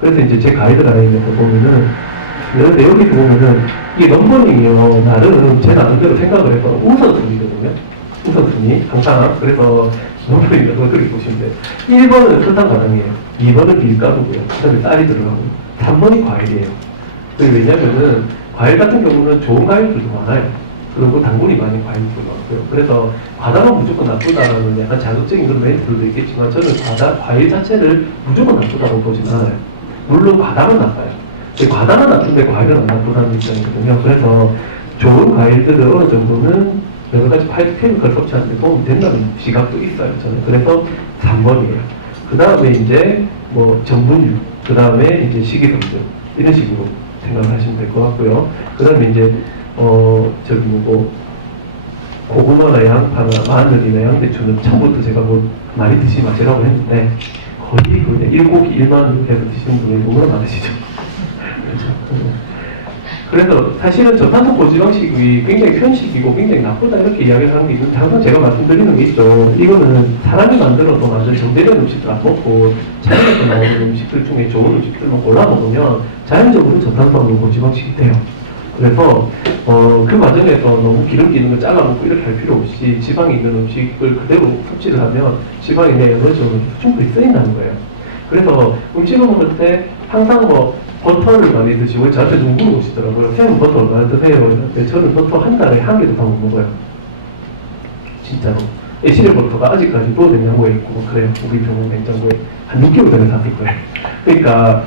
그래서 이제 제 가이드라인에서 보면은, 여기 보면은, 이게 넘버링이요. 나름 제 나름대로 생각을 해서 우선순위거든요. 우선순위. 항상. 그래서 넘버링이라고 그렇게 보시면 돼요. 1번은 설탕 가당이에요. 2번은 밀가루고요. 그 다음에 쌀이 들어가고. 3번이 과일이에요. 왜냐면은, 과일 같은 경우는 좋은 과일들도 많아요. 그리고 당분이 많은 과일들도 많고요. 그래서 과다가 무조건 나쁘다라는 약간 자극적인 그런 멘트들도 있겠지만 저는 과일 자체를 무조건 나쁘다고 보진 않아요. 물론 과다는 나빠요. 과다는 나쁜데 과일은 안 나쁘다는 입장이거든요. 그래서 좋은 과일들을 어느 정도는 여러 가지 파이토케미컬 섭취하는 데 도움이 된다는 시각도 있어요. 저는. 그래서 3번이에요. 그 다음에 이제 뭐 전분유, 그 다음에 이제 식이섬유 이런 식으로 생각을 하시면 될 것 같고요. 그 다음에 이제 저기 뭐 고구마나 양파나 마늘이나 양배추는 처음부터 제가 뭐 많이 드시지 마시라고 했는데 거의 그냥 1고기 1만 이렇게 해서 드시는 분이 너무나 많으시죠. 그래서 사실은 저탄소 고지방식이 굉장히 편식이고 굉장히 나쁘다 이렇게 이야기를 하는 게 있는데 항상 제가 말씀드리는 게 있죠. 이거는 사람이 만들어서 만든 정제된 음식들 안 먹고 자연에서 나오는 음식들 중에 좋은 음식들만 골라 먹으면 자연적으로 저탄소하고 고지방식이 돼요. 그래서 그 과정에서 너무 기름기 있는 걸 잘라 먹고 이렇게 할 필요 없이 지방이 있는 음식을 그대로 섭취를 하면 지방이 내 에너지원이 충분히 쓰인다는 거예요. 그래서 음식을 먹을 때 항상 뭐 버터를 많이 드시고 저한테 누구 물어보시더라고요. 쌤은 버터 얼마나 드세요? 그런데 저는 버터 한 달에 한 개도 다 못 먹어요. 진짜로. 에시레 버터가 아직까지도 냉장고에 있고 그래요. 우리 병원 냉장고에 한 6개월 전에 샀을 거예요. 그러니까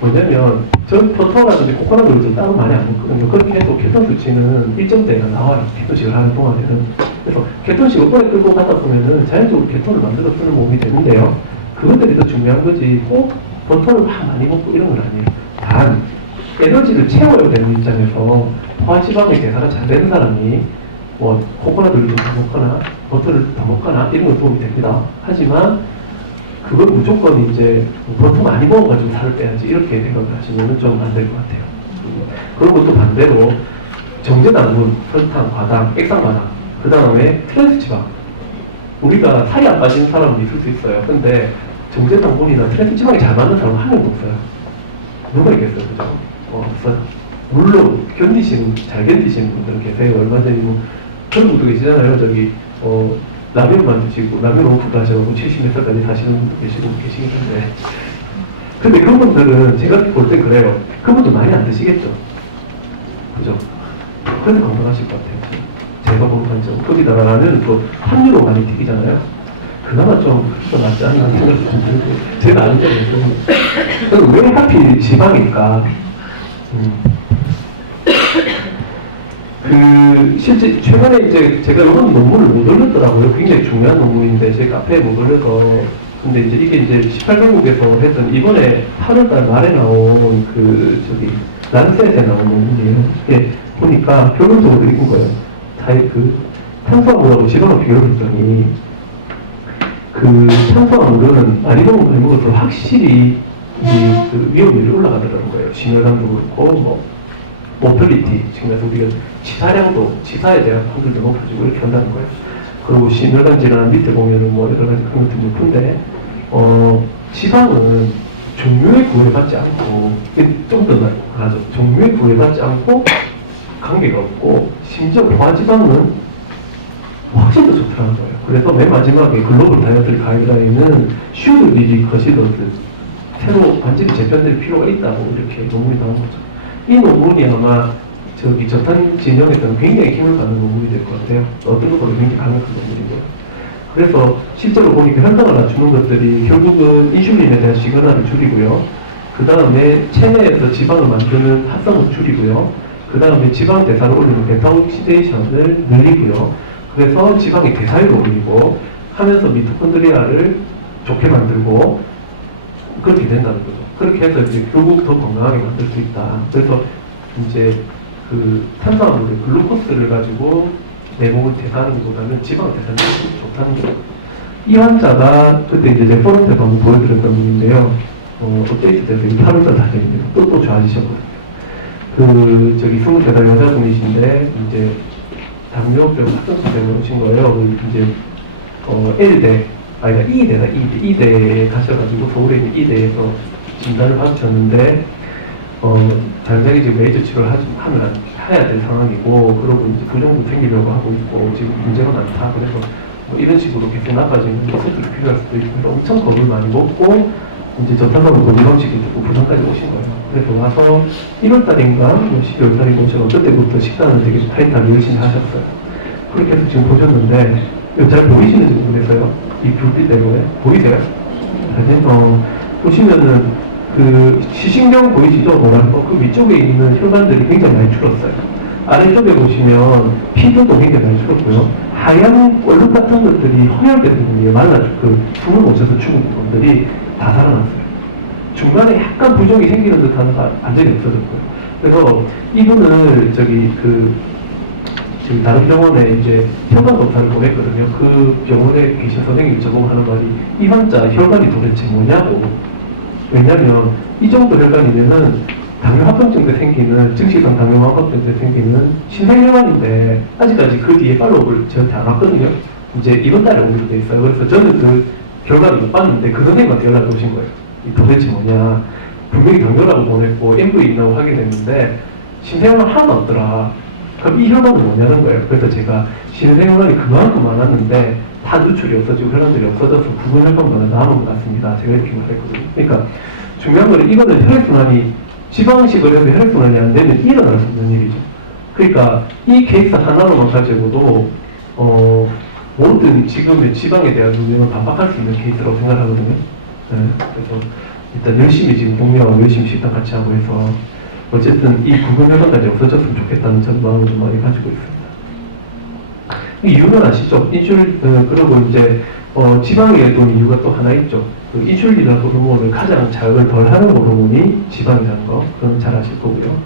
뭐냐면 전 버터라든지 코코넛 오일을 따로 많이 안 먹거든요. 그렇게 해도 케톤 수치는 일정대가 나와요. 케톤식을 하는 동안에는. 그래서 케톤식을 오래 끌고 가다 보면은 자연적으로 케톤을 만들어 쓰는 몸이 되는데요. 그것들이 더 중요한 거지 꼭 버터를 막 많이 먹고 이런 건 아니에요. 단 에너지를 채워야 되는 입장에서 포화지방의 대사가 잘 되는 사람이 뭐 코코넛 오일을 더 먹거나 버터를 더 먹거나 이런 건 도움이 됩니다. 하지만 그걸 무조건 이제 버터 많이 먹어가지고 살을 빼야지 이렇게 생각을 하시면 좀 안 될 것 같아요. 그리고 또 반대로 정제당분, 설탕, 과당, 액상과당, 그 다음에 트랜스지방. 우리가 살이 안 빠지는 사람은 있을 수 있어요. 근데 정제당분이나 트랜스지방이 잘 맞는 사람은 한 명도 없어요. 누가 있겠어요, 그죠? 없어요. 물론 잘 견디시는 분들은 계세요. 얼마 전에 뭐 그런 분도 계시잖아요. 저기 라면만 드시고 라면 오프도 하셔가지고 70몇 살까지 사시는 분도 계시긴 한데 근데 그런 분들은 제가 볼 때 그래요. 그분도 많이 안 드시겠죠. 그죠? 그래서 건강하실 것 같아요. 제가 보는 관점. 거기다가 라면은 또 함유로 많이 튀기잖아요. 그나마 좀 낫지 않나 생각이 좀 들고 제가 아는 점이 있어요. 왜 하필 지방일까? 실제 최근에 이제 제가 이런 논문을 못 올렸더라고요. 굉장히 중요한 논문인데 제 카페에 못 올려서. 근데 이게 이제 18개국에서 했던 이번에 8월달 말에 나온 란셋에 나온 논문이에요. 이게 보니까 결론적으로 읽은 거예요. 탄수화물하고 지방을 비교를 했더니 탄수화물은 많이 먹으면 많이 먹을수록 확실히 위험률이 올라가더라는 거예요. 심혈관도 그렇고 모털리티, 지금 그래서 우리가 치사에 대한 확률도 높아지고 이렇게 한다는 거예요. 그리고 심혈관 질환 밑에 보면은 뭐 여러 가지 그런 것도 높은데, 지방은 종류에 구애받지 않고, 좀 더 나아죠. 종류에 구애받지 않고 관계가 없고, 심지어 포화지방은 확실히 더 좋다는 거예요. 그래서 맨 마지막에 글로벌 다이어트 가이드라인은 should be considered. 새로 완전히 재편될 필요가 있다고 이렇게 논문이 나온 거죠. 이 논문이 아마 저탄 진영에서는 굉장히 힘을 받는 논문이 될 것 같아요. 어떤 것보다 굉장히 강력한 논문이고요. 그래서 실제로 보니까 혈당을 낮추는 것들이 결국은 인슐린에 대한 시그널을 줄이고요. 그 다음에 체내에서 지방을 만드는 합성을 줄이고요. 그 다음에 지방 대사를 올리는 베타옥시데이션을 늘리고요. 그래서 지방의 대사율을 올리고 하면서 미토콘드리아를 좋게 만들고 그렇게 된다는 거죠. 그렇게 해서 이제 결국 더 건강하게 만들 수 있다. 그래서 이제 탄수화물의 글루코스를 가지고 내 몸을 대사하는 것보다는 지방을 대사하는 게 좋다는 거죠. 이 환자가 그때 이제 제 포럼 때도 한번 보여드렸던 분인데요. 업데이트 돼서 8월달 다녀있는데 또 좋아지셨거든요. 23살 여자분이신데 이제 당뇨병 합성증 때문에 오신 거예요. 이제 E대에 가셔가지고 서울에 있는 E대에서 진단을 받으셨는데 당장에 지금 레이저 치료를 해야 될 상황이고, 그러고 이제 부종도 생기려고 하고 있고, 지금 문제가 많다. 그래서 뭐 이런 식으로 계속 나빠지는 수술이 필요할 수도 있고, 그래서 엄청 겁을 많이 먹고, 이제 저탄소를 건강식이 듣고 부산까지 오신 거예요. 그래서 와서 1월달인가, 12월달이고, 제가 어떨 때부터 식단을 되게 타이트하게 열심히 하셨어요. 그렇게 해서 지금 보셨는데, 이거 잘 보이시는지 모르겠어요. 이 불빛대로 보이세요? 보시면은, 그 시신경 보이시죠? 그 위쪽에 있는 혈관들이 굉장히 많이 줄었어요. 아래쪽에 보시면 피부도 굉장히 많이 줄었고요. 하얀 얼룩 같은 것들이 허혈된 부분이 그 숨을 못 쉬어서 죽은 부분들이 다 살아났어요. 중간에 약간 부종이 생기는 듯한 완전히 없어졌고요. 그래서 이분을 지금 다른 병원에 이제 혈관 검사를 보냈거든요. 그 병원에 계신 선생님이 저보고 하는 말이, 이 환자 혈관이 도대체 뭐냐고. 왜냐면 이 정도 혈관이면은 당뇨합병증 때 생기는, 증식성 당뇨합병증 때 생기는 신생혈관인데, 아직까지 그 뒤에 팔로우를 저한테 안 왔거든요. 이제 이번 달에 오기로 돼 있어요. 그래서 저는 그 결과를 못 봤는데 그 선생님한테 연락이 오신 거예요. 이 도대체 뭐냐. 분명히 당뇨라고 보냈고 MV 있다고 확인했는데 신생혈관 하나도 없더라. 그럼 이 혈관은 뭐냐는 거예요. 그래서 제가 신생혈관이 그만큼 많았는데 다 누출이 없어지고 혈관들이 없어져서 부분 혈관만 남은 것 같습니다. 제가 이렇게 말했거든요. 그러니까 중요한 거는, 이거는 혈액순환이, 지방식을 해서 혈액순환이 안 되면 일어날 수 없는 일이죠. 그러니까 이 케이스 하나로만 가지고도 모든 지금의 지방에 대한 문제는 반박할 수 있는 케이스라고 생각하거든요. 네. 그래서 일단 열심히 지금 동료하고 열심히 식단 같이 하고 해서 어쨌든 이 부분 혈관까지 없어졌으면 좋겠다는 전 마음을 좀 많이 가지고 있습니다. 이 이유는 아시죠? 그리고 이제 지방에 또 이유가 또 하나 있죠. 그 인슐린이라는 호르몬을 가장 자극을 덜 하는 호르몬이 지방이라는 거, 그건 잘 아실 거고요.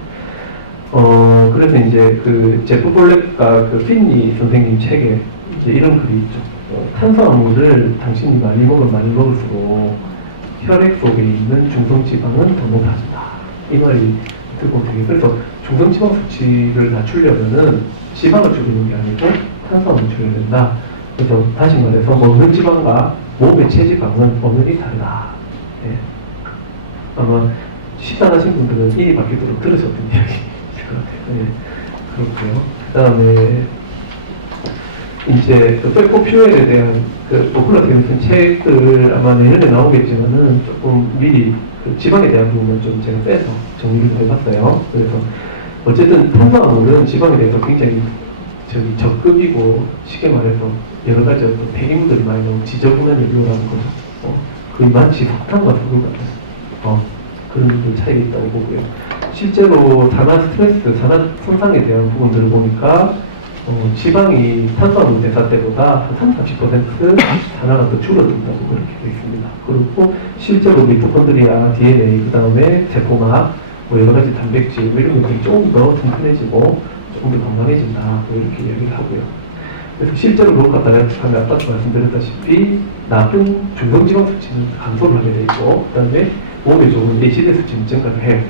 그래서 이제 그 제프 볼렉과 그 핀니 선생님 책에 이제 이런 글이 있죠. 탄수화물을 당신이 많이 먹을수록 혈액 속에 있는 중성지방은 더 높아진다. 이 말이 듣고 되게, 그래서 중성지방 수치를 낮추려면은 지방을 줄이는 게 아니고 탄수화물을 줄여야 된다. 그래서 다시 말해서 먹는 지방과 몸의 체지방은 엄연히 다르다. 예. 아마 식단하신 분들은 이리 바뀌도록 들으셨던 이야기일 것 같아요. 예. 그렇고요. 그 다음에 이제 그 펠코 퓨엘에 대한 그 포플러티를 쓴 책을 아마 내년에 나오겠지만은 조금 미리 그 지방에 대한 부분은 좀 제가 빼서 정리를 해봤어요. 그래서 어쨌든 탄수화물은 지방에 대해서 굉장히 적급이고, 쉽게 말해서 여러 가지 어떤 폐기물들이 많이 나오는 지저분한 연료라는 거죠. 거의 마치 석탄과 소금 같은 그런 차이가 있다고 보고요. 실제로 산화 스트레스, 산화 손상에 대한 부분들을 보니까 지방이 탄수화물 대사 때보다 한 30-40% 산화가 더 줄어든다고 그렇게 되어 있습니다. 그리고 실제로 미토콘드리아, DNA, 그 다음에 세포막, 뭐 여러 가지 단백질, 이런 것들이 조금 더 튼튼해지고 조금 더 건강해진다. 이렇게 이야기를 하고요. 그래서 실제로 그것 같다 하면 아까 말씀드렸다시피 나쁜 중성지방 수치는 감소를 하게 되어 있고, 그 다음에 몸에 좋은 HDL 수치는 증가를 해요.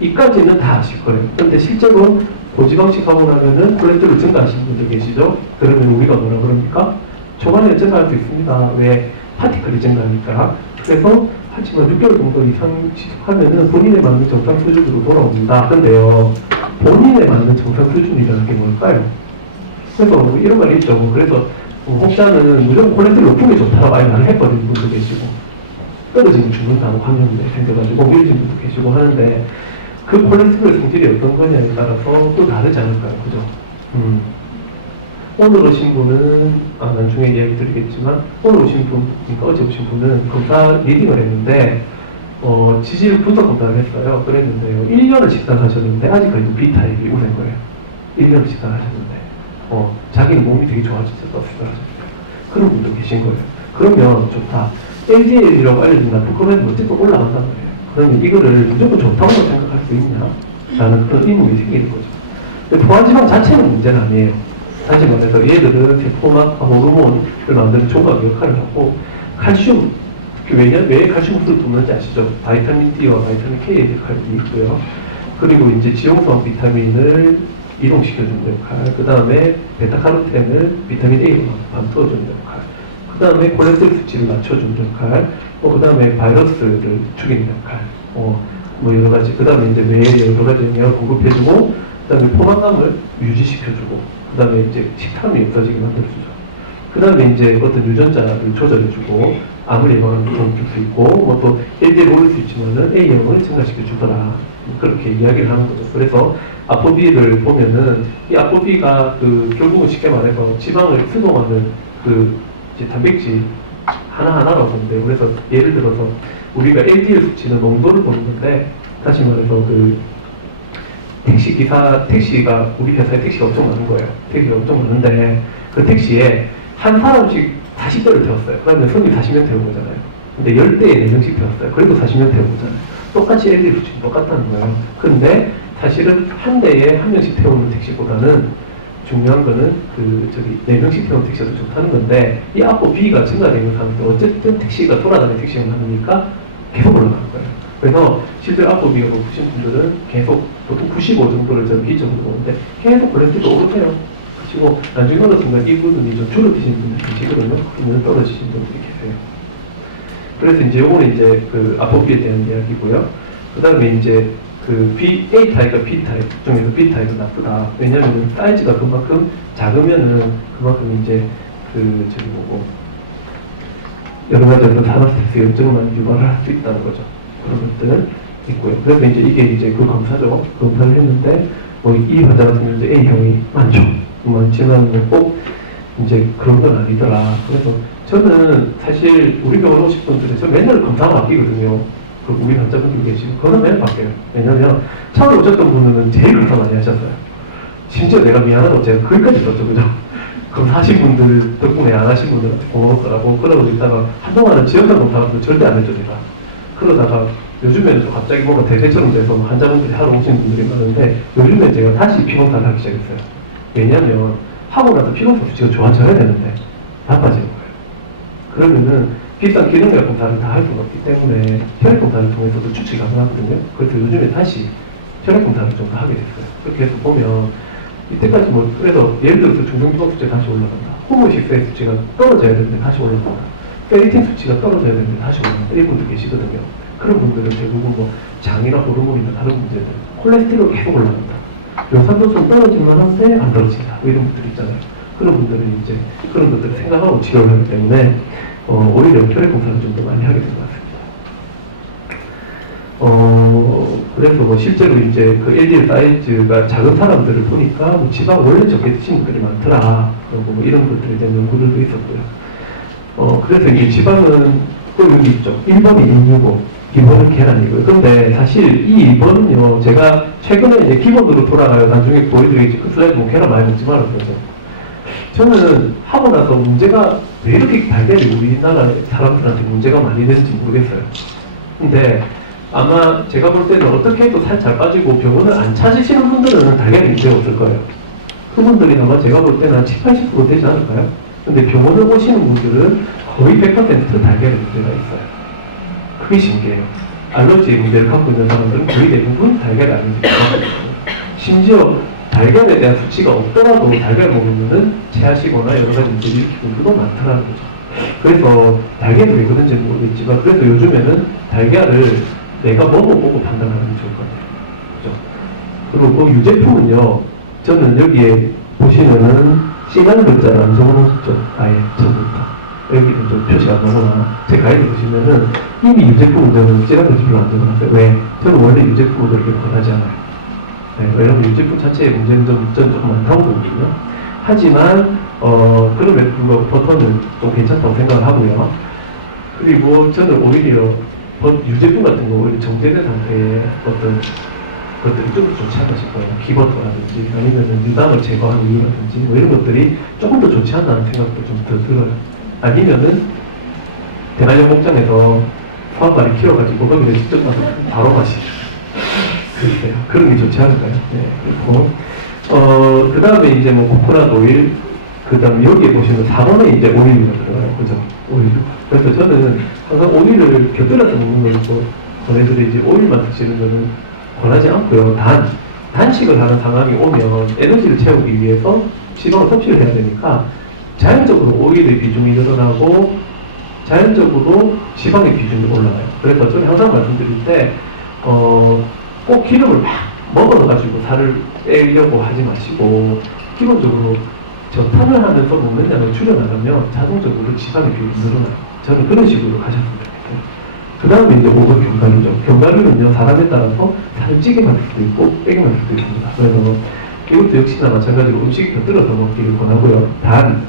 이까지는 다 아실 거예요. 그런데 실제로 고지방식 하고 나면은 콜레스테롤 증가하시는 분들 계시죠? 그러면 우리가 뭐라 그럽니까? 초반에 증가할 수 있습니다. 왜? 파티클이 증가하니까. 그래서 하지만 6개월 정도 이상 지속하면은 본인에 맞는 정상 수준으로 돌아옵니다. 근데요, 본인에 맞는 정상 수준이라는 게 뭘까요? 그래서 이런 말이 있죠. 그래서 혹자는 무조건 콜레스테롤 높은 게 좋다라고 말을 했거든요. 분도 계시고, 떨어지면 죽는다고 감염이 생겨가지고 옮겨진 분도 계시고 하는데, 그 콜레스테롤 성질이 어떤 거냐에 따라서 또 다르지 않을까요? 그죠? 오늘 오신 분은, 나중에 이야기 드리겠지만, 오늘 오신 분, 그러니까 어제 오신 분은 검사 리딩을 했는데, 지질 분석 검사를 했어요. 그랬는데요. 1년을 식단하셨는데, 아직까지도 B타입이 오는 거예요. 1년을 식단하셨는데, 자기는 몸이 되게 좋아지셨다고 생각하셨어요. 그런 분도 계신 거예요. 그러면 좋다. LDL이라고 알려진 나쁜 거는 어쨌든 올라간단 말이에요. 그러면 이거를 무조건 좋다고 생각할 수 있냐? 라는 그런 의문이 생기는 거죠. 근데 포화지방 자체는 문제는 아니에요. 다시 말해서 얘들은 세포막 호르몬을 만드는 종각 역할을 하고, 칼슘, 왜 칼슘을 돕는지 아시죠? 바이타민 D와 바이타민 K의 역할이 있고요. 그리고 이제 지용성 비타민을 이동시켜주는 역할, 그 다음에 베타카로텐을 비타민 A로 반투어주는 역할, 그 다음에 콜레스테롤 수치를 낮춰주는 역할, 그 다음에 바이러스를 죽이는 역할, 뭐 여러 가지. 그 다음에 이제 뇌에 여러 가지 영양을 공급해주고, 그 다음에 포만감을 유지시켜주고, 그 다음에 이제 식탐이 없어지게 만들어주죠. 그 다음에 이제 어떤 유전자를 조절해주고, 암을 예방하는 도움을 줄 수 있고, 뭐 또 LDL 오를 수 있지만은 A형을 증가시켜주더라. 그렇게 이야기를 하는 거죠. 그래서 아포비를 보면은 이 아포비가 결국은 쉽게 말해서 지방을 수동하는 이제 단백질 하나하나라고 보는데, 그래서 예를 들어서 우리가 LDL 수치는 농도를 보는 건데, 다시 말해서 택시가 우리 회사에 택시가 엄청 많은 거예요. 택시가 엄청 많은데 그 택시에 한 사람씩 40대를 태웠어요. 그러면 손님 40명 태운 거잖아요. 근데 10대에 4명씩 태웠어요. 그래도 40명 태운 거잖아요. 똑같이 LDL 수치는 똑같다는 거예요. 근데 사실은 한 대에 한 명씩 태우는 택시보다는 중요한 거는 4명씩 태우는 택시가 더 좋다는 건데, 이 아포비가 증가되는 상태, 어쨌든 택시가 돌아다니는 택시가 많으니까 계속 올라가는 거예요. 그래서 실제로 아포비가 높으신 분들은 계속 보통 95 정도를 저는 기준으로 보는데 계속 콜레스테롤 오르세요. 그리고 나중에 어느 순간 이 부분이 좀 줄어드시는 분들 계시거든요. 그러면 떨어지시는 분들이 계세요. 그래서 이제 요거는 이제 아포비에 대한 이야기고요. 그 다음에 이제 A 타입과 B 타입 중에서 B 타입은 나쁘다. 왜냐하면 사이즈가 그만큼 작으면은 그만큼 이제 여러 가지 어떤 산화 스트레스 염증을 많이 유발을 할 수 있다는 거죠. 그런 것들은 있고요. 그래서 이게 이제 검사죠. 검사를 했는데 이 환자 같은 경우는 이제 A형이 많지만 꼭 이제 그런 건 아니더라. 그래서 저는 사실 우리 병원 오신 분들은 저 맨날 검사가 바뀌거든요. 우리 환자분들 계시고 그건 맨날 바뀌어요. 왜냐면 처음에 오셨던 분들은 제일 검사 많이 하셨어요. 심지어 내가 미안하다고 제가 거기까지 썼죠. 그죠? 검사하신 분들 덕분에 안 하신 분들한테 고마울 거라고 그러고 있다가 한동안은 지역장 검사도 절대 안 했죠. 제가. 그러다가 요즘에는 좀 갑자기 뭔가 대세처럼 돼서 환자분들이 하러 오시는 분들이 많은데, 요즘에 제가 다시 피검사를 하기 시작했어요. 왜냐면 하고 나서 피검사 수치가 좋아져야 되는데 나빠지는 거예요. 그러면은 비싼 기능력 검사를 다 할 수가 없기 때문에 혈액 검사를 통해서도 추측이 가능하거든요. 그래서 요즘에 다시 혈액 검사를 좀 더 하게 됐어요. 그렇게 해서 보면 이때까지 그래서 예를 들어서 중성지방 수치가 다시 올라간다. 호모식스의 수치가 떨어져야 되는데 다시 올라간다. 페리틴 수치가 떨어져야 되는데 다시 올라간다. 이런 분들 계시거든요. 그런 분들은 대부분 장이나 호르몬이나 다른 문제들, 콜레스테롤 계속 올라간다. 요산도수는 떨어질만 한데 안 떨어진다. 이런 분들 있잖아요. 그런 분들은 이제 그런 것들을 생각하고 치료를 하기 때문에 오히려 혈액 검사를 좀 더 많이 하게 된 것 같습니다. 그래서 실제로 이제 LDL 사이즈가 작은 사람들을 보니까 지방 원래 적게 드시는 분들이 많더라. 그리고 이런 것들에 대한 연구들도 있었고요. 그래서 이제 지방은 또 여기 있죠. 1번이 165, 2번은 계란이고요. 근데 사실 이 2번은요, 제가 최근에 이제 기본으로 돌아가요. 나중에 보여드리겠지. 그 슬라이드 보면 계란 많이 먹지 말았거든요. 저는 하고 나서 문제가 왜 이렇게 달걀이 우리나라 사람들한테 문제가 많이 되는지 모르겠어요. 근데 아마 제가 볼 때는 어떻게 해도 살 잘 빠지고 병원을 안 찾으시는 분들은 달걀이 문제가 없을 거예요. 그분들이 아마 제가 볼 때는 한 70, 80% 되지 않을까요? 근데 병원을 오시는 분들은 거의 100% 달걀에 문제가 있어요. 그게 신기해요. 알러지 문제를 갖고 있는 사람들은 거의 대부분 달걀이 아닙니다. 심지어 달걀에 대한 수치가 없더라도 달걀 먹으면은 체하시거나 여러 가지 문제를 일으키는 분도 많더라는 거죠. 그래서 달걀이 왜 그런지 모르겠지만, 그래서 요즘에는 달걀을 내가 먹어보고 판단하는 게 좋을 것 같아요. 그죠? 그리고 유제품은요, 저는 여기에 보시면은 진한 글자를 안 적어놓으셨죠? 아예 처음부터. 여기는 좀 표시가 안 나거나, 제 가이드 보시면은 이미 유제품은 저는 진한 글자로 안 적어놨어요. 왜? 저는 원래 유제품을 그렇게 권하지 않아요. 네, 왜냐면 유제품 자체의 문제는 저는 조금 많다고 보거든요. 하지만 그럼에도 불구하고 버터는 좀 괜찮다고 생각을 하고요. 그리고 저는 오히려 유제품 같은 거 오히려 정제된 상태의 어떤 것들이 좀 좋지 않나 싶어요. 기버터라든지 아니면 유당을 제거하는 이유라든지 뭐 이런 것들이 조금 더 좋지 않나는 생각도 좀 더 들어요. 아니면은 대나무 목장에서 화학발이 키워가지고 거기를 직접 가서 바로 마시죠. 글쎄요. 그런 게 좋지 않을까요? 네. 그리고 그 다음에 이제 코코넛 오일, 그 다음에 여기에 보시면 4번에 이제 오일이 들어가요. 그죠? 오일. 그래서 저는 항상 오일을 곁들여서 먹는 걸 권해드리지, 오일만 드시는 거는 권하지 않고요. 단식을 하는 상황이 오면 에너지를 채우기 위해서 지방을 섭취를 해야 되니까 자연적으로 오일의 비중이 늘어나고 자연적으로 지방의 비중이 올라가요. 그래서 저는 항상 말씀드릴 때 꼭 기름을 막 먹어가지고 살을 빼려고 하지 마시고, 기본적으로 저탄을 하면서 먹는 양을 줄여나가면 자동적으로 지방의 비율이 늘어나요. 저는 그런 식으로 가셨으면 좋겠어요. 그 다음에 이제 5번 견과류죠. 견과류는요, 사람에 따라서 살을 찌게 만들 수도 있고, 빼게 만들 수도 있습니다. 그래서 이것도 역시나 마찬가지로 음식이 곁들여서 먹기를 권하고요. 단,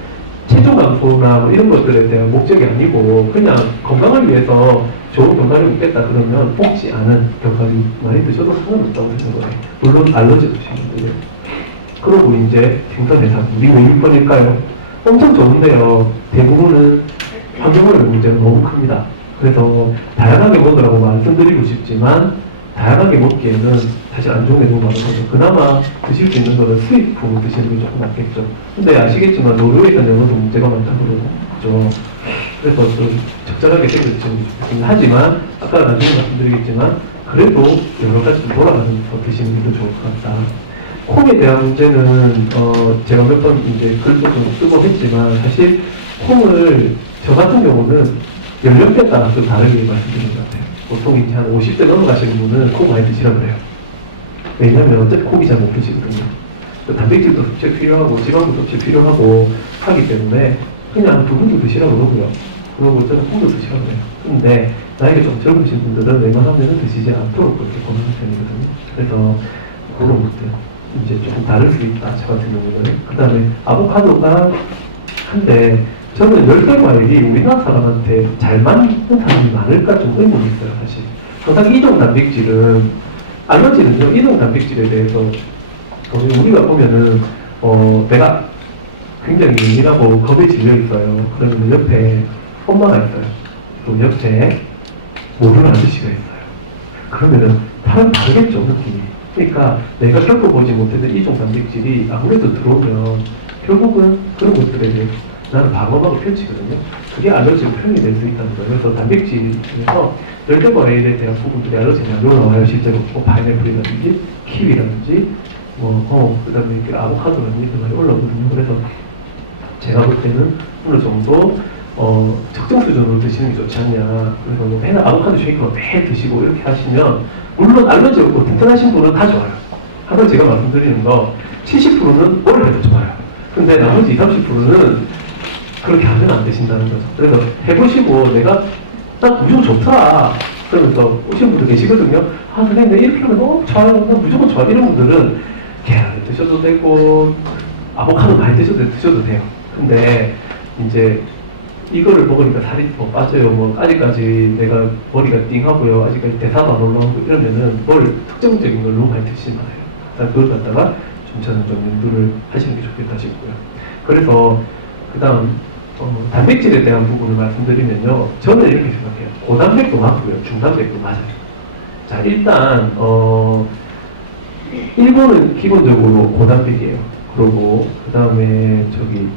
체중 감소나 뭐 이런 것들에 대한 목적이 아니고, 그냥 건강을 위해서 좋은 견과류 먹겠다 그러면 먹지 않은 견과류 많이 드셔도 상관없다고 생각해요. 물론 알러지 드시면 그러고 이제 생선해산, 우리 왜 6번일까요? 엄청 좋은데요. 대부분은 환경오염 문제가 너무 큽니다. 그래서 다양하게 먹으라고 말씀드리고 싶지만 다양하게 먹기에는 사실 안 좋은 게 너무 많거든요. 그나마 드실 수 있는 거는 수입품 드시는 게 조금 낫겠죠. 근데 아시겠지만 노르웨이에서 영어도 문제가 많다고 그러죠. 그래서 좀 적절하게 챙겨 드시는 게 좋겠습니다. 하지만 아까 나중에 말씀드리겠지만 그래도 여러 가지 돌아가면서 드시는 게 더 좋을 것 같다. 콩에 대한 문제는 제가 몇 번 이제 글도 좀 쓰고 했지만 사실 콩을 저 같은 경우는 연령대에 따라 좀 다르게 말씀드리는 것 같아요. 보통 이제 한 50대 넘어가시는 분은 콩 많이 드시라고 그래요. 왜냐하면 어차피 콩이 잘 못 드시거든요. 단백질도 섭취 필요하고 지방도 섭취 필요하고 하기 때문에 그냥 두분도 드시라고 그러고요. 그러고 저는 콩도 드시라고 해요. 근데 나이가 좀 젊으신 분들은 웬만하면 드시지 않도록 그렇게 권하는 편이거든요. 그래서 그런 것들 이제 조금 다를 수 있다. 저 같은 경우는. 그 다음에 아보카도가 한데 저는 열대 과일이 우리나라 사람한테 잘 맞는 사람이 많을까 좀 의문이 있어요, 사실. 항상 이동 단백질은, 알러지는요, 이동 단백질에 대해서, 우리가 보면은, 내가 굉장히 예민하고 겁에 질려 있어요. 그러면 옆에 엄마가 있어요. 또 옆에 모르는 아저씨가 있어요. 그러면은 다르겠죠, 느낌이. 그러니까 내가 겪어보지 못했던 이종 단백질이 아무래도 들어오면 결국은 그런 것들에 대해서 나는 방어막을 펼치거든요. 그게 알러지로 표현이 될 수 있다는 거예요. 그래서 단백질 중에서 열대 과일에 대한 부분들이 알러지가 안 올라와요. 실제로 파인애플이라든지 키위라든지 그 다음에 이렇게 아보카도라든지 이런 말이 올라오거든요. 그래서 제가 볼 때는 어느 정도 적정 수준으로 드시는 게 좋지 않냐. 그래서 맨날 아보카도 쉐이크만 매일 드시고 이렇게 하시면 물론 알러지 없고 튼튼하신 분은 다 좋아요. 항상 제가 말씀드리는 거 70%는 오래 해도 좋아요. 근데 나머지 20, 30%는 그렇게 하면 안 되신다는 거죠. 그래서 해보시고 내가 딱 무조건 좋더라 그러면서 오신 분들 계시거든요. 아 선생님 내가 이렇게 하면 좋아요. 난 무조건 좋아. 이런 분들은 계란을 드셔도 되고 아보카도 많이 드셔도 돼요. 근데 이제 이거를 먹으니까 살이 뭐 빠져요. 뭐 아직까지 내가 머리가 띵하고요. 아직까지 대사도 안 올라오고 이러면은 뭘 특정적인 걸 너무 많이 드시지 마세요. 그걸 갖다가 좀 저는 좀 연구를 하시는 게 좋겠다 싶고요. 그래서 그 다음 단백질에 대한 부분을 말씀드리면요. 저는 이렇게 생각해요. 고단백도 맞고요. 중단백도 맞아요. 자 일단 일본은 기본적으로 고단백이에요. 그리고 그 다음에 저기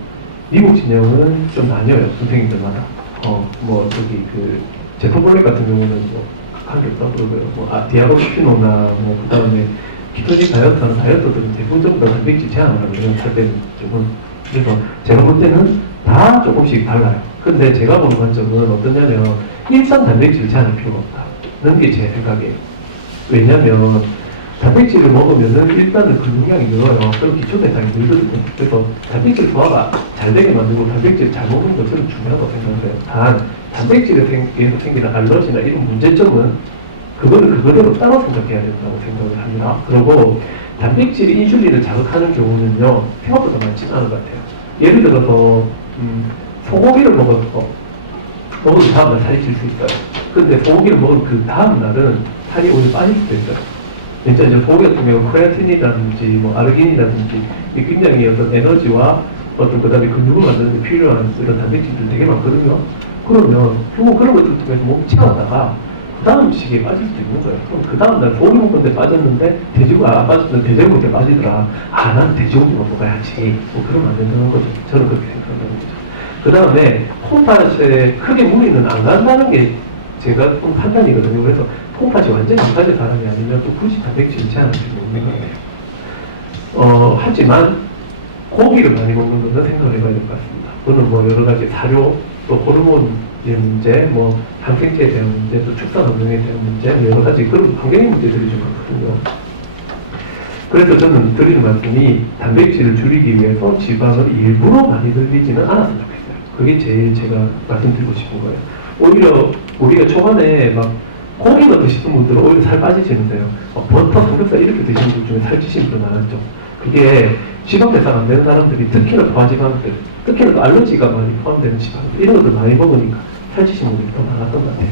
미국 진영은 좀 나뉘어요. 선생님들마다. 제포블랙 같은 경우는 뭐 극한 게 없다고 그러고요. 디아고시피노나 그 다음에 키토직 다이어트하는 다이어터들은 대부분 전부 다 단백질 제한을 하거든요. 살 빼는 쪽은. 그래서 제가 볼 때는 다 조금씩 달라요. 근데 제가 보는 관점은 어떠냐면 일산 단백질 제한할 필요가 없다는 게 제 생각이에요. 왜냐면 단백질을 먹으면은 일단은 근육량이 늘어요. 그럼 기초대사량이 늘거든요. 그래서 단백질 소화가 잘 되게 만들고 단백질을 잘 먹는 것 저는 중요하다고 생각해요. 단 단백질에 의해서 생기는 알러지나 이런 문제점은 그거를 그거대로 따로 생각해야 된다고 생각을 합니다. 그리고 단백질이 인슐린을 자극하는 경우는요 생각보다 많지는 않은 것 같아요. 예를 들어서 소고기를 먹은 다음날 살이 찔 수 있어요. 근데 소고기를 먹은 그 다음날은 살이 오히려 빠질 수도 있어요. 진짜 이제 소고기 같은 경우 크레아틴이라든지 아르기닌이라든지 굉장히 어떤 에너지와 그 다음에 근육을 만드는 데 필요한 이런 단백질들 되게 많거든요. 그러면 결국 그런 것들 통해서 목 채웠다가 그 다음 시기에 빠질 수도 있는 거예요. 그럼 그 다음날 소고기 먹는데 빠졌는데 돼지고기 안 빠졌는데 돼지고기 먹는데 빠지더라. 난 돼지고기만 먹어야지. 그러면 안 된다는 거죠. 저는 그렇게 생각하는 거죠. 그 다음에 콩팥에 크게 무리는 안 간다는 게 제가 좀 판단이거든요. 그래서 콩팥이 완전히 안 가진 사람이 아니면 또 굳이 단백질 제한할 필요 없는 거예요. 하지만 고기를 많이 먹는 것은 생각을 해봐야 될 것 같습니다. 그거는 뭐 여러 가지 사료, 또 호르몬 이런 문제, 뭐 항생제에 대한 문제, 또 축산 환경에 대한 문제, 여러 가지 그런 환경의 문제들이 좀 많거든요. 그래서 저는 드리는 말씀이 단백질을 줄이기 위해서 지방을 일부러 많이 들이지는 않았으면 좋겠어요. 그게 제일 제가 말씀드리고 싶은 거예요. 오히려 우리가 초반에 막 고기가 드시는 분들은 오히려 살 빠지시면서요. 버터, 삼겹살 이렇게 드시는 분 중에 살찌신 분은 많았죠. 그게 지방 배상 안 되는 사람들이 특히나 과지방들, 특히나 또 알러지가 많이 포함되는 지방들 이런 것들 많이 먹으니까 살찌신 분들이 더 많았던 것 같아요.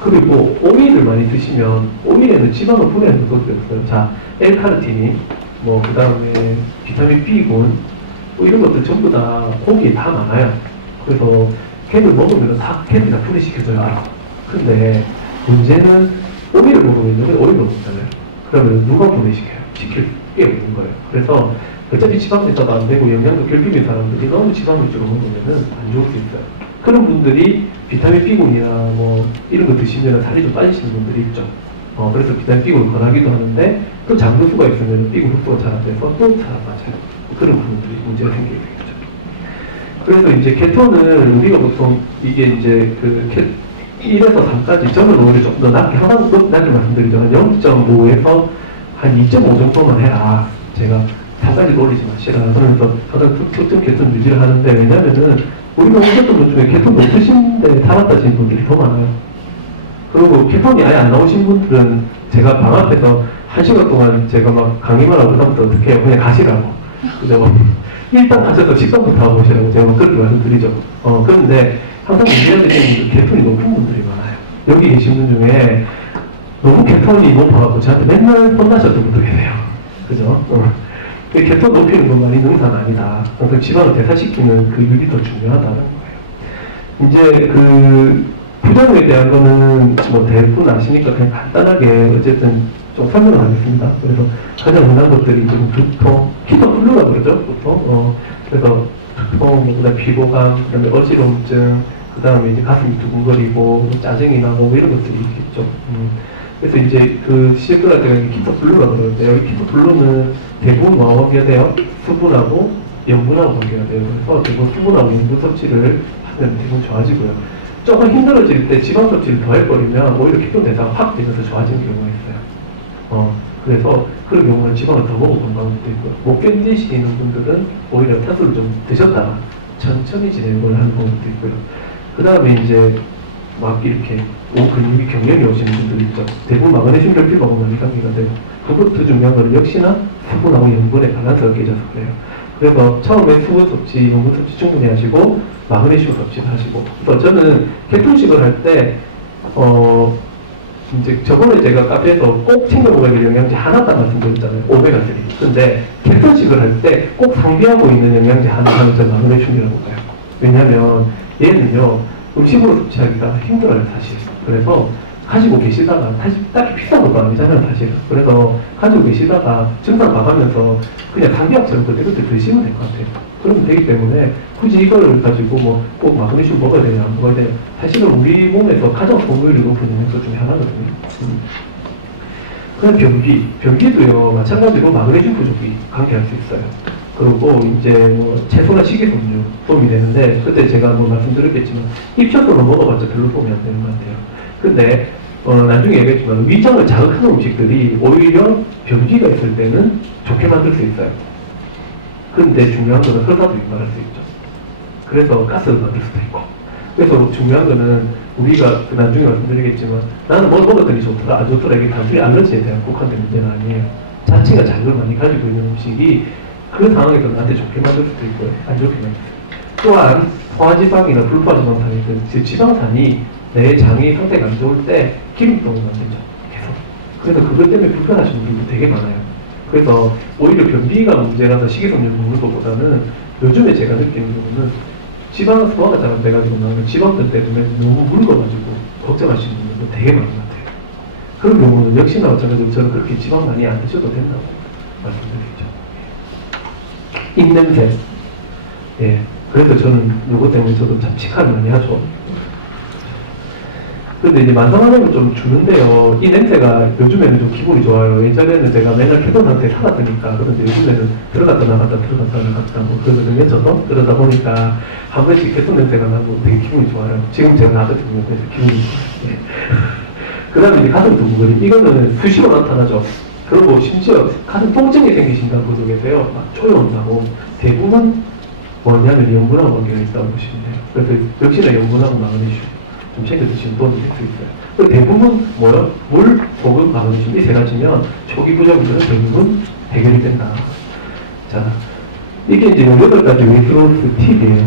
그리고 오일을 많이 드시면 오일에는 지방을 분해하는 것도 없어요. 자, L카르티닌, 뭐 그 다음에 비타민 B군 뭐 이런 것들 전부 다 고기에 다 많아요. 그래서 걔를 먹으면 다 걔를 다 분해시켜줘요. 알아. 근데 문제는 오일을 먹으면 오일을 먹잖아요. 그러면 누가 분해시켜요? 시킬 게 없는 거예요. 그래서 어차피 지방 대사도 안 되고 영양도 결핍인 사람들이 너무 지방 위주로 먹으면 안 좋을 수 있어요. 그런 분들이 비타민 B군이나 뭐 이런 거 드시면 살이 좀 빠지시는 분들이 있죠. 그래서 비타민 B군을 권하기도 하는데 또 장도수가 있으면 B군 흡수가 잘 안 돼서 또 잘 안 빠져요. 그런 분들이 문제가 생기게 되겠죠. 그래서 이제 케톤을 우리가 보통 이게 이제 그 1에서 3까지 저는 오히려 조금 더 낮게 항상 낮게 말씀드리죠. 한 0.5에서 한 2.5 정도만 해라. 제가 3까지 올리지 마시라. 그래서 항상 특정 케톤 유지를 하는데 왜냐면은 우리가 오셨던 분 중에 케톤 높으신데 살았다신 분들이 더 많아요. 그리고 케톤이 아예 안 나오신 분들은 제가 방 앞에서 1시간 동안 제가 막 강의만 하고 그다음부터 어떻게 해요? 그냥 가시라고. 그죠? 일단 가셔서 식단부터 하고 오시라고 제가 막 그렇게 말씀드리죠. 그런데 항상 문제가 되시는 분들 케톤이 높은 분들이 많아요. 여기 계신 분 중에 너무 케톤이 높아갖고 저한테 맨날 혼나셨던 분도 계세요. 그죠? 케톤 높이는 것만이 능사는 아니다. 그 지방을 대사시키는 그 율이 더 중요하다는 거예요. 이제 그 부작용에 대한 거는 뭐 대부분 아시니까 그냥 간단하게 어쨌든 좀 설명을 하겠습니다. 그래서 가장 흔한 것들이 좀 두통, 키토 플루라 그러죠, 보통. 그래서 두통, 그다음 피로감, 그다음에 어지러움증, 그다음에 이제 가슴이 두근거리고 짜증이 나고 뭐 이런 것들이 있겠죠. 그래서 이제 그 시작할 때가 키토 블루가 그러는데 여기 키토 블루는 대부분 뭐하고 관계가 돼요? 수분하고 염분하고 관계가 돼요. 그래서 대부분 수분하고 염분 섭취를 하면 대부분 좋아지고요. 조금 힘들어질 때 지방 섭취를 더 해버리면 오히려 키토 대사가 확 되면서 좋아지는 경우가 있어요. 그래서 그런 경우는 지방을 더 먹어본 방법도 있고요. 못 견디시는 분들은 오히려 탄수를 좀 드셨다가 천천히 진행을 하는 방법도 있고요. 그 다음에 이제 막 이렇게 근육이 경련이 오시는 분들 있죠. 대부분 마그네슘 결핍하고 많이 관계가 되고 그것도 중요한 건 역시나 수분하고 염분의 밸런스가 깨져서 그래요. 그래서 처음에 수분 섭취, 염분 섭취 충분히 하시고 마그네슘 섭취를 하시고 그래서 저는 케톤식을 할 때 이제 저번에 제가 카페에서 꼭 챙겨 먹어야 될 영양제 하나 딱 말씀드렸잖아요. 오메가3. 근데 케톤식을 할 때 꼭 상비하고 있는 영양제 하나는 저는 마그네슘이라고 봐요. 왜냐면 얘는요 음식으로 섭취하기가 힘들어요 사실. 그래서 가지고 계시다가 딱히 비싼 것도 아니잖아요 사실. 그래서 가지고 계시다가 증상 봐가면서 그냥 상비약처럼 그대로 드시면 될 것 같아요. 그러면 되기 때문에 굳이 이걸 가지고 뭐 꼭 마그네슘 먹어야 되냐 안 먹어야 되냐 사실은 우리 몸에서 가장 소모율이 높은 영양소 중에 하나거든요. 그냥 변비도요 마찬가지로 마그네슘 부족이 관계할 수 있어요. 그리고 이제 뭐 채소나 식이섬유 도움이 되는데 그때 제가 뭐 말씀드렸겠지만 입천으로 먹어봤자 별로 도움이 안 되는 것 같아요. 근데 나중에 얘기했지만 위장을 자극하는 음식들이 오히려 변비가 있을 때는 좋게 만들 수 있어요. 근데 중요한 거는 혈관도 유발할 수 있죠. 그래서 가스를 만들 수도 있고. 그래서 중요한 거는 우리가 나중에 말씀드리겠지만 나는 뭐 먹었더니 좋더라 안 좋더라 이게 단순히 알러지에 대한 국한된 문제는 아니에요. 자체가 자극을 많이 가지고 있는 음식이 그 상황에서 나한테 좋게 만들 수도 있고요. 안 좋게 만들 수도 있고. 또한 포화지방이나 불포화지방산이 즉 지방산이 내 장의 상태가 안 좋을 때 기름병을 만들죠. 계속. 그래서 그것 때문에 불편하시는 분들도 되게 많아요. 그래서 오히려 변비가 문제라서 식이섬유 먹는 것보다는 요즘에 제가 느끼는 거는 지방 소화가 잘 안 돼가지고 나는 지방들 때문에 너무 묽어가지고 걱정하시는 분들도 되게 많은 것 같아요. 그런 경우는 역시나 마찬가지로 저는 그렇게 지방 많이 안 드셔도 된다고 말씀드리죠. 입냄새. 예. 그래서 저는 이것 때문에 저도 참 치카를 많이 하죠. 근데 이제 만성화염을 좀 주는데요. 이 냄새가 요즘에는 좀 기분이 좋아요. 예전에는 제가 맨날 켜둔 상태에 살았으니까. 그런데 요즘에는 들어갔다 나갔다 뭐 그러거든요. 저도. 그러다 보니까 한 번씩 계속 냄새가 나고 되게 기분이 좋아요. 지금 제가 나거든요. 그래서 기분이 좋아요. 그 다음에 이제 가슴 두근거림. 이거는 수시로 나타나죠. 그리고 심지어 가슴 통증이 생기신다는 분도 계세요. 막 초요한다고. 대부분 뭐냐면 염분하고 관계가 있다고 보시면 돼요. 그래서 역시나 염분하고 마그네슘 좀 챙겨 드시면 도움이 될 수 있어요. 그리고 대부분 뭐요? 물, 소금, 마그네슘 이 세 가지면 초기 부작용들은 대부분 해결이 된다. 자, 이게 이제 8가지 웨이트로스 팁이에요.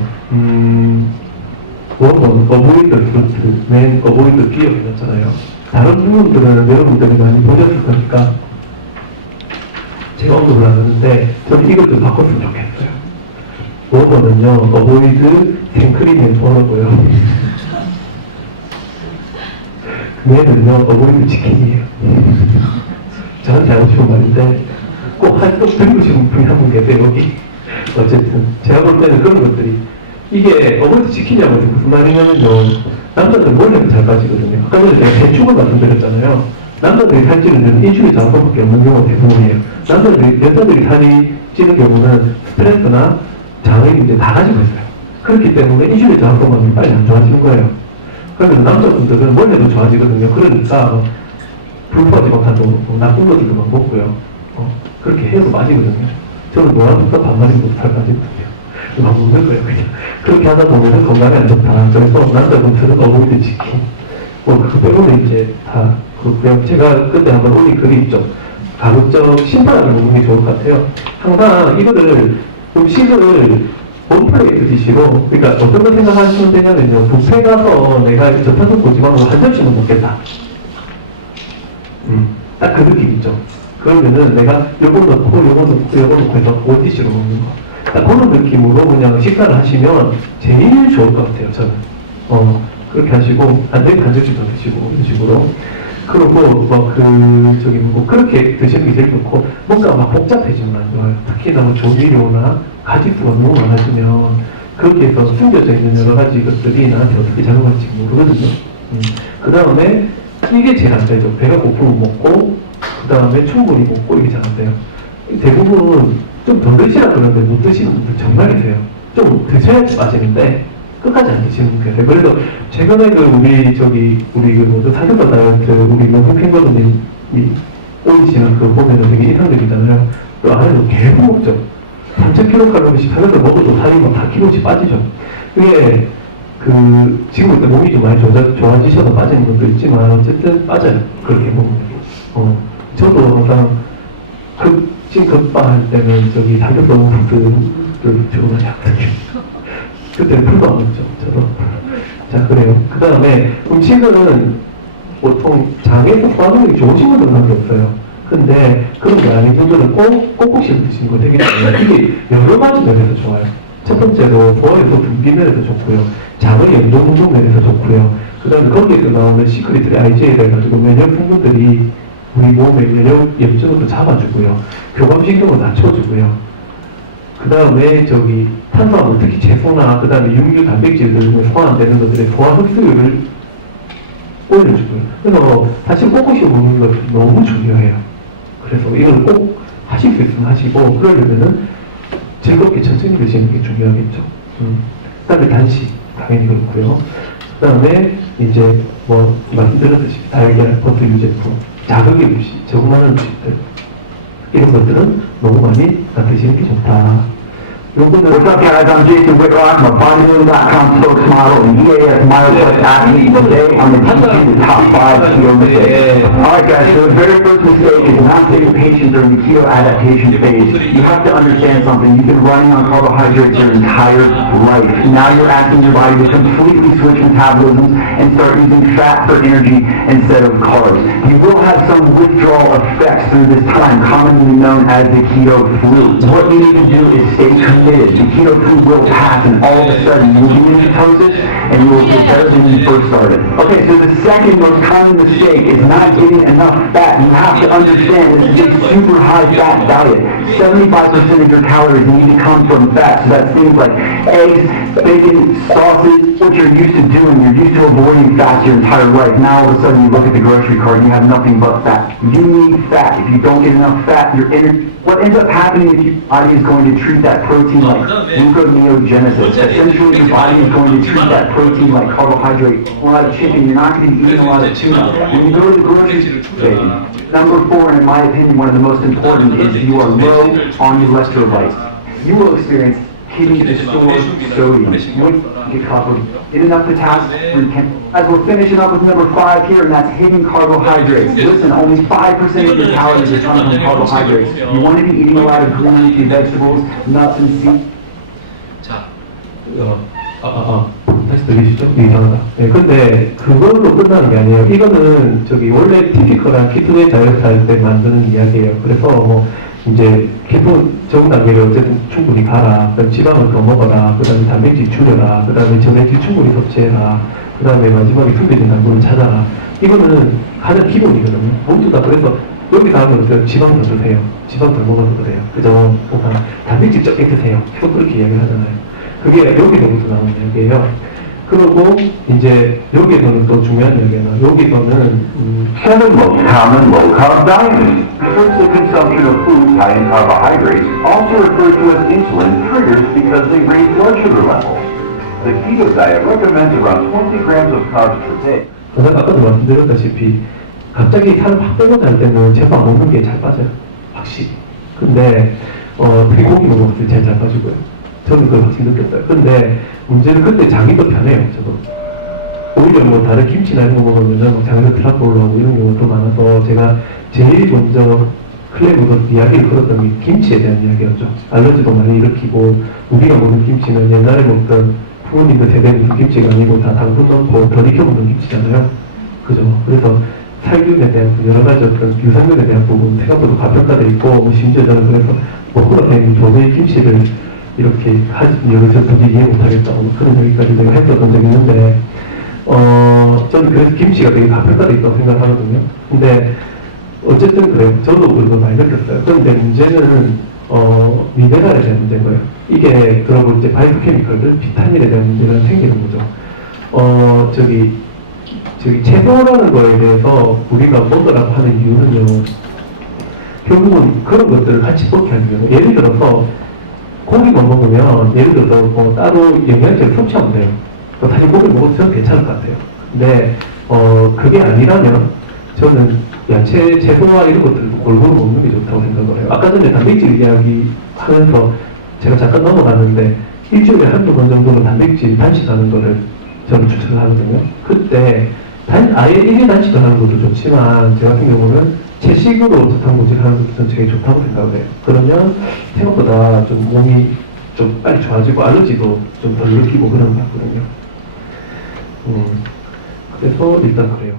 원본, 어보이드 프루트, 맨 어보이드 기억이 났잖아요. 다른 부분들은 여러분들이 많이 보셨을 거니까 제가 언급을 안 하는데 저는 이걸 좀 바꿨으면 좋겠어요. 원본은요, 어보이드 생크림 앤 버너고요. 얘는요, 어보이드 치킨이에요. 저한테 하고 싶은 말인데 꼭 한쪽 들고 싶은 분이 한 분 계세요, 여기. 어쨌든 제가 볼 때는 그런 것들이 이게 어버이드 치킨이라고 해서 무슨 말이냐면요, 남자들은 원래는 잘 빠지거든요. 아까 전에 제가 대축을 말씀드렸잖아요. 남자들이 살찌는 데는 인슐린 작업밖에 없는 경우가 대부분이에요. 여자들이 살이 찌는 경우는 스트레스나 장애 문제 다 가지고 있어요. 그렇기 때문에 인슐린 작업만이 빨리 안 좋아지는 거예요. 그래서 남자분들은 원래도 좋아지거든요. 그러니까 불포지방산도 나쁜 것들도 먹고요. 그렇게 해서 빠지거든요. 저는 노란색과 반말인 것도 잘 빠지거든요. 막 먹는 거예요, 그냥. 그렇게 하다 보면 건강에 안 좋다. 그래서 남자분들은 어보이드 치킨. 그 빼고는 이제 다 그렇고요. 제가 그때 한번 올린 글이 있죠. 가급적 신선하게 먹는 게 좋을 것 같아요. 항상 이거를 음식을 원플레이트 디시로, 그러니까 어떤 걸 생각하시면 되냐면요, 뷔페 가서 내가 저탄소 고지방으로 한 점씩은 먹겠다. 딱 그 느낌 있죠. 그러면은 내가 요거 넣고 요거 넣고 요거 넣고 해서 5디시로 먹는 거. 딱 그런 느낌으로 그냥 식사를 하시면 제일 좋을 것 같아요, 저는. 그렇게 하시고, 안 되면 한 점씩 더 드시고, 이런 식으로. 그리고 그렇게 드시는 게 제일 좋고, 뭔가 막 복잡해지면 안 좋아요. 특히나 뭐 조미료나 가짓수가 너무 많아지면 거기에서 숨겨져 있는 여러 가지 것들이 나한테 어떻게 작용할지 모르거든요. 그 다음에 이게 제일 안 되죠. 배가 고프면 먹고, 그 다음에 충분히 먹고, 이게 잘 안 돼요. 대부분 좀 더 드시라 그러는데 못 드시는 분들 정말 계세요. 좀 드셔야지 빠지는데 끝까지 안 드시는 분들 계세요. 그래서 최근에 사격과 다이어트 우리 핑거님이 올리시는 그 보면은 되게 인상적이잖아요. 그 안에서 계속 먹죠. 3,000kcal씩 사격을 먹어도 살이 막 4kg씩 빠지죠. 그게 지금부터 몸이 좀 많이 좋아지셔서 빠지는 것도 있지만 어쨌든 빠져요. 그렇게 먹으면. 저도 항상 지금 급바할 때는 사격 너무 푸드를 주로 많이 하거든요. 그때는 풀도 안 먹죠, 저도. 자, 그래요. 그 다음에 음식은 보통 장에서 소화력이 좋으신 분들은 한 게 없어요. 근데 그런 게 아닌 분들은 꼭꼭 씹어 드시는 거 되게 중요해요. 이게 여러 가지 면에서 좋아요. 첫 번째로 소화에서 분비 면에서 좋고요. 장의 연동 면에서 좋고요. 그 다음에 거기에서 나오는 시크릿 IgA를 해가지고 면역 성분들이 우리 몸의 면역 염증을 잡아주고요. 교감신경을 낮춰주고요. 그 다음에 탄수화물, 특히 채소나 그 다음에 육류, 단백질들 소화 안 되는 것들의 소화 흡수율을 올려주고요. 그래서 사실 꼭꼭 씹어 먹는 것이 너무 중요해요. 그래서 이걸 꼭 하실 수 있으면 하시고, 그러려면은 즐겁게 천천히 드시는 게 중요하겠죠. 그 다음에 단식, 당연히 그렇고요. 그 다음에 이제 말씀드렸듯이 달걀, 버터 유제품, 자극의 음식, 적응하는 음식들, 이런 것들은 너무 많이 안 드시는 게 좋다. What's up, guys? I'm Jason Whitrock. I'm a bodybuilding.com spokesmodel and EAS MyoPlus athlete. Today, I'm going to teach you the top 5 keto mistakes. Alright, guys, so the very first mistake is not taking patients during the keto adaptation phase. You have to understand something. You've been running on carbohydrates your entire life. Now you're asking your body to completely switch metabolisms and start using fat for energy instead of carbs. You will have some withdrawal effects through this time commonly known as the keto flu. What you need to do is stay committed. The keto flu will pass and all of a sudden you will be in ketosis and you will feel better than you first started. Okay, so the second most common mistake is not getting enough fat. You have to understand this is a super high fat diet. 75% of your calories need to come from fat. So that's things like eggs, bacon, sausage, what you're used to doing. You're used to avoiding fat your entire life. Now all of a sudden you look at the grocery cart and you have nothing but fat. You need fat. If you don't get enough fat, what ends up happening is your body is going to treat that protein like gluconeogenesis. Essentially, your body is going to treat that protein like carbohydrate. A lot of chicken, you're not going to be eating a lot of tuna. When you go to the grocery store, number 4, and in my opinion, one of the most important, is you are low on electrolytes. You will experience kidney restored sodium. You get copper. Get enough potassium. As we're finishing up with number 5 here, and that's hidden carbohydrates. Listen, only 5% of your calories are coming from carbohydrates. You want to be eating a lot of green leafy vegetables, nuts and seeds. 자, 다시 들리시죠? 이상하다. 네, 근데 그걸로 끝나는 게 아니에요. 이거는 원래 티피컬한 키토제 다이어트 할 때 만드는 이야기예요. 그래서 이제 기본 적은 단계를 어쨌든 충분히 가라. 그다음 지방을 더 먹어라. 그다음에 단백질 줄여라. 그다음에 전해질 충분히 섭취해라. 그다음에 마지막에 숨겨진 당분을 찾아라. 이거는 가장 기본이거든요. 모두 다 그래서 여기 가면 어때요? 지방 더 드세요. 지방 덜 먹어도 그래요. 그죠? 단백질 적게 드세요. 계속 그렇게 이야기를 하잖아요. 그게 여기서부터 나오는 이야기예요. 그리고 이제 여기서는 또 중요한 이야기가 여기서는 Seven most common low-carb diets refers to the consumption of foods high in carbohydrates, also referred to as insulin triggers because they raise blood sugar levels. The keto diet recommends around 20 grams of carbs per day. 제가 아까도 말씀드렸다시피 갑자기 살을 확 빼고자 할 때는 제가 먹는 게 잘 빠져요. 확실히. 근데 특히 고기 먹을 때 제일 잘 빠지고요. 저는 그걸 확실히 느꼈어요. 근데 문제는 그때 장이 더 편해요. 저도. 오히려 다른 김치나 이런 거 먹으면 장에서 트라크 올라오고 이런 경우가 더 많아서 제가 제일 먼저 클레브도 이야기를 걸었던 게 김치에 대한 이야기였죠. 알러지도 많이 일으키고 우리가 먹는 김치는 옛날에 먹던 부모님들 세대 먹는 김치가 아니고 다 당분 넣고 덜 익혀 먹는 김치잖아요. 그죠? 그래서 살균에 대한 여러 가지 어떤 유산균에 대한 부분 생각보다 과평가돼 있고 심지어 저는 그래서 먹고 나서는 도저히 김치를 이렇게 여기서 도저히 이해 못하겠다고 그런 얘기까지 내가 했었던 적이 있는데 저는 그래서 김치가 되게 과평가돼 있다고 생각하거든요. 근데 어쨌든 그래요. 저도 그걸 많이 느꼈어요. 그런데 문제는 미네랄에 대한 문제인 거예요. 이게 들어볼 때 바이오케미컬들, 비타민에 대한 문제가 생기는 거죠. 채소라는 거에 대해서 우리가 먹으라고 하는 이유는요. 결국은 그런 것들을 같이 먹게 하는 거예요. 예를 들어서 고기만 먹으면 예를 들어서 따로 영양제를 섭취하면 돼요. 사실 고기를 먹어도 저는 괜찮을 것 같아요. 근데 그게 아니라면 저는 야채, 채소와 이런 것들도 골고루 먹는 게 좋다고 생각을 해요. 아까 전에 단백질 이야기 하면서 제가 잠깐 넘어갔는데 일주일에 한두 번 정도는 단백질 단식하는 거를 저는 추천을 하거든요. 그때 아예 1일 단식을 하는 것도 좋지만 제 같은 경우는 채식으로 저탄고지를 하는 것도 되게 좋다고 생각을 해요. 그러면 생각보다 좀 몸이 좀 빨리 좋아지고 알러지도 좀 덜 느끼고 그런 것 같거든요. 그래서 일단 그래요.